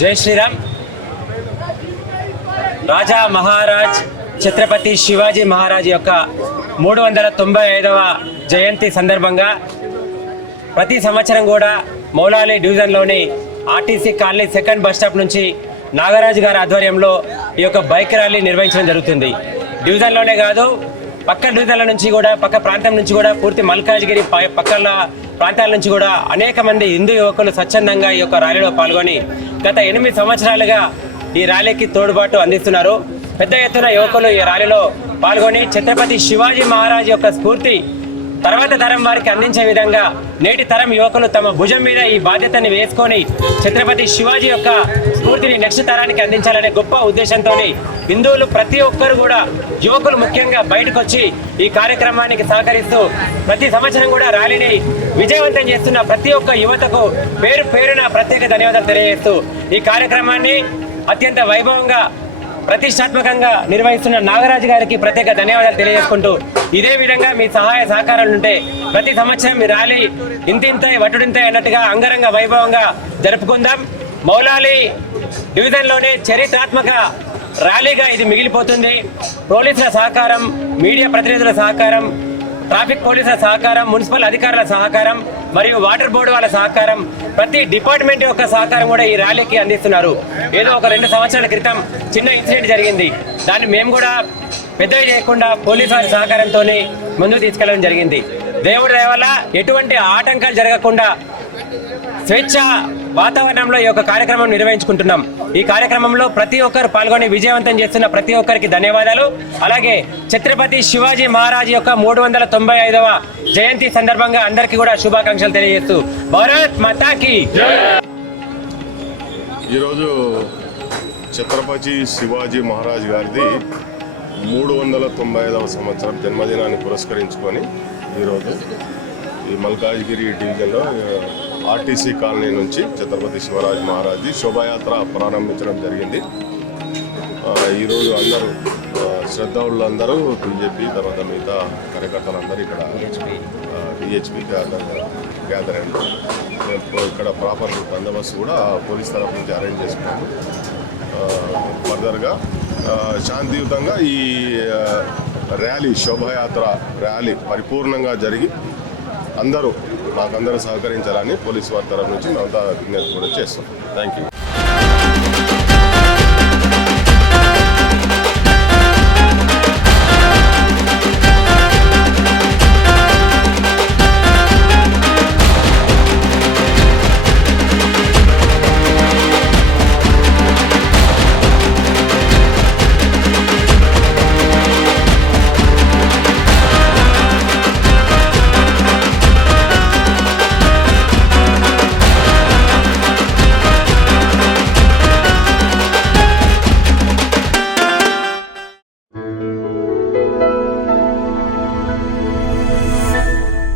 జై శ్రీరామ్. రాజా మహారాజ్ ఛత్రపతి శివాజీ మహారాజ్ యొక్క 395వ జయంతి సందర్భంగా ప్రతి సంవత్సరం కూడా మౌలాలి డివిజన్లోని RTC colony second bus stop నుంచి నాగరాజు గారి ఆధ్వర్యంలో ఈ యొక్క బైక్ ర్యాలీ నిర్వహించడం జరుగుతుంది. డివిజన్లోనే కాదు, పక్క డివిజన్ల నుంచి కూడా, పక్క ప్రాంతం నుంచి కూడా, పూర్తి మల్కాజ్గిరి పక్కల ప్రాంతాల నుంచి కూడా అనేక మంది హిందూ యువకులు స్వచ్ఛందంగా ఈ యొక్క ర్యాలీలో పాల్గొని గత 8 సంవత్సరాలుగా ఈ ర్యాలీకి తోడ్పాటు అందిస్తున్నారు. పెద్ద ఎత్తున యువకులు ఈ ర్యాలీలో పాల్గొని ఛత్రపతి శివాజీ మహారాజ్ యొక్క స్ఫూర్తి తర్వాత తరం వారికి అందించే విధంగా నేటి తరం యువకులు తమ భుజం మీద ఈ బాధ్యతని వేసుకొని ఛత్రపతి శివాజీ యొక్క స్ఫూర్తిని నెక్స్ట్ తరానికి అందించాలనే గొప్ప ఉద్దేశంతో హిందువులు ప్రతి ఒక్కరు కూడా, యువకులు ముఖ్యంగా బయటకు వచ్చి ఈ కార్యక్రమానికి సహకరిస్తూ ప్రతి సంవత్సరం కూడా ర్యాలీని విజయవంతం చేస్తున్న ప్రతి ఒక్క యువతకు పేరు పేరున ప్రత్యేక ధన్యవాదాలు తెలియజేస్తూ ఈ కార్యక్రమాన్ని అత్యంత వైభవంగా ప్రతిష్టాత్మకంగా నిర్వహిస్తున్న నాగరాజు గారికి ప్రత్యేక ధన్యవాదాలు తెలియజేసుకుంటూ, ఇదే విధంగా మీ సహాయ సహకారాలు ఉంటే ప్రతి సంవత్సరం మీ ర్యాలీ ఇంతింతై వటుడింతై అన్నట్టుగా అంగరంగ వైభవంగా జరుపుకుందాం. మౌలాలి డివిజన్లోనే చరిత్రాత్మక ర్యాలీగా ఇది మిగిలిపోతుంది. పోలీసుల సహకారం, మీడియా ప్రతినిధుల సహకారం, ట్రాఫిక్ పోలీసుల సహకారం, మున్సిపల్ అధికారుల సహకారం మరియు వాటర్ బోర్డు వాళ్ళ సహకారం, ప్రతి డిపార్ట్మెంట్ యొక్క సహకారం కూడా ఈ ర్యాలీకి అందిస్తున్నారు. ఏదో ఒక 2 సంవత్సరాల క్రితం చిన్న ఇన్సిడెంట్ జరిగింది, దాన్ని మేము కూడా పెద్దగా చేయకుండా పోలీసు వారి సహకారంతో ముందుకు తీసుకెళ్లడం జరిగింది. దేవుడి దయ వల్ల ఎటువంటి ఆటంకాలు జరగకుండా స్వేచ్ఛ వాతావరణంలో ఈ యొక్క కార్యక్రమం నిర్వహించుకుంటున్నాం. ఈ కార్యక్రమంలో ప్రతి ఒక్కరు పాల్గొని విజయవంతం చేస్తున్న ప్రతి ఒక్కరికి ధన్యవాదాలు. అలాగే ఛత్రపతి శివాజీ మహారాజ్ యొక్క 395వ జయంతి సందర్భంగా అందరికీ కూడా శుభాకాంక్షలు తెలియజేస్తూ భారత్ మాతాకి. ఈరోజు ఛత్రపతి శివాజీ మహారాజ్ గారిది 395వ సంవత్సరం జన్మదినాన్ని పురస్కరించుకొని ఈరోజు ఈ మల్కాజ్గిరి డివిజన్లో ఆర్టీసీ కాలనీ నుంచి ఛత్రపతి శివరాజ్ మహారాజ్ శోభాయాత్ర ప్రారంభించడం జరిగింది. ఈరోజు అందరూ శ్రద్ధాళులందరూ బీజేపీ తర్వాత మిగతా కార్యకర్తలందరూ ఇక్కడ బిహెచ్పి గ్యాదర్ అయ్యారు. ఇక్కడ ప్రాపర్ బందోబస్తు కూడా పోలీస్ తరఫు నుంచి అరేంజ్ చేసుకున్నాము. ఫర్దర్గా శాంతియుతంగా ఈ ర్యాలీ శోభాయాత్ర ర్యాలీ పరిపూర్ణంగా జరిగి మాకందరూ సహకరించాలని పోలీసు వారి తరఫు నుంచి మేమంతా విజ్ఞప్తి కూడా చేస్తాం. Thank you.